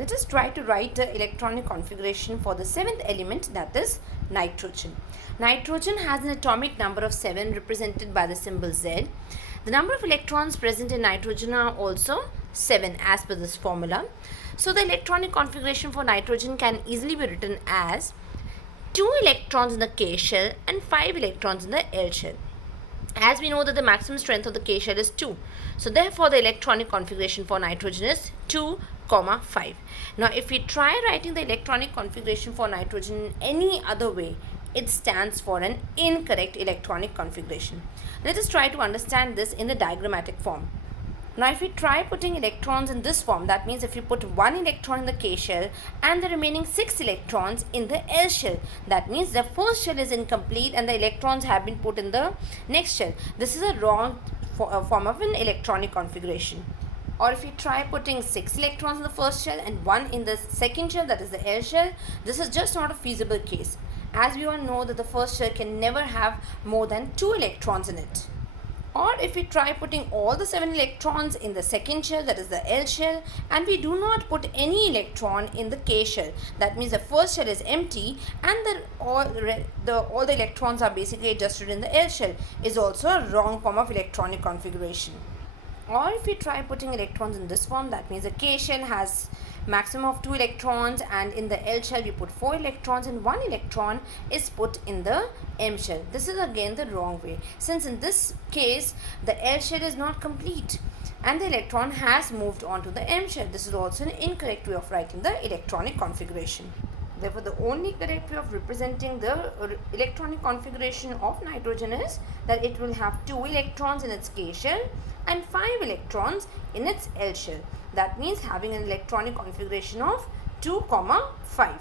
Let us try to write the electronic configuration for the seventh element, that is nitrogen. Nitrogen has an atomic number of 7 represented by the symbol Z. The number of electrons present in nitrogen are also 7 as per this formula. So the electronic configuration for nitrogen can easily be written as 2 electrons in the K shell and 5 electrons in the L shell. As we know that the maximum strength of the K shell is 2. So therefore the electronic configuration for nitrogen is 2, 5. Now if we try writing the electronic configuration for nitrogen in any other way, it stands for an incorrect electronic configuration. Let us try to understand this in the diagrammatic form. Now if we try putting electrons in this form, that means if you put 1 electron in the K shell and the remaining 6 electrons in the L shell, that means the first shell is incomplete and the electrons have been put in the next shell. This is a wrong form of an electronic configuration. Or if we try putting 6 electrons in the first shell and 1 in the second shell, that is the L shell, this is just not a feasible case, as we all know that the first shell can never have more than 2 electrons in it. Or if we try putting all the 7 electrons in the second shell, that is the L shell, and we do not put any electron in the K shell, that means the first shell is empty and all the electrons are basically adjusted in the L shell, is also a wrong form of electronic configuration. Or if we try putting electrons in this form, that means the K shell has maximum of 2 electrons and in the L shell we put 4 electrons and 1 electron is put in the M shell. This is again the wrong way, since in this case the L shell is not complete and the electron has moved on to the M shell. This is also an incorrect way of writing the electronic configuration. Therefore, the only correct way of representing the electronic configuration of nitrogen is that it will have 2 electrons in its K shell and 5 electrons in its L shell. That means having an electronic configuration of 2, 5.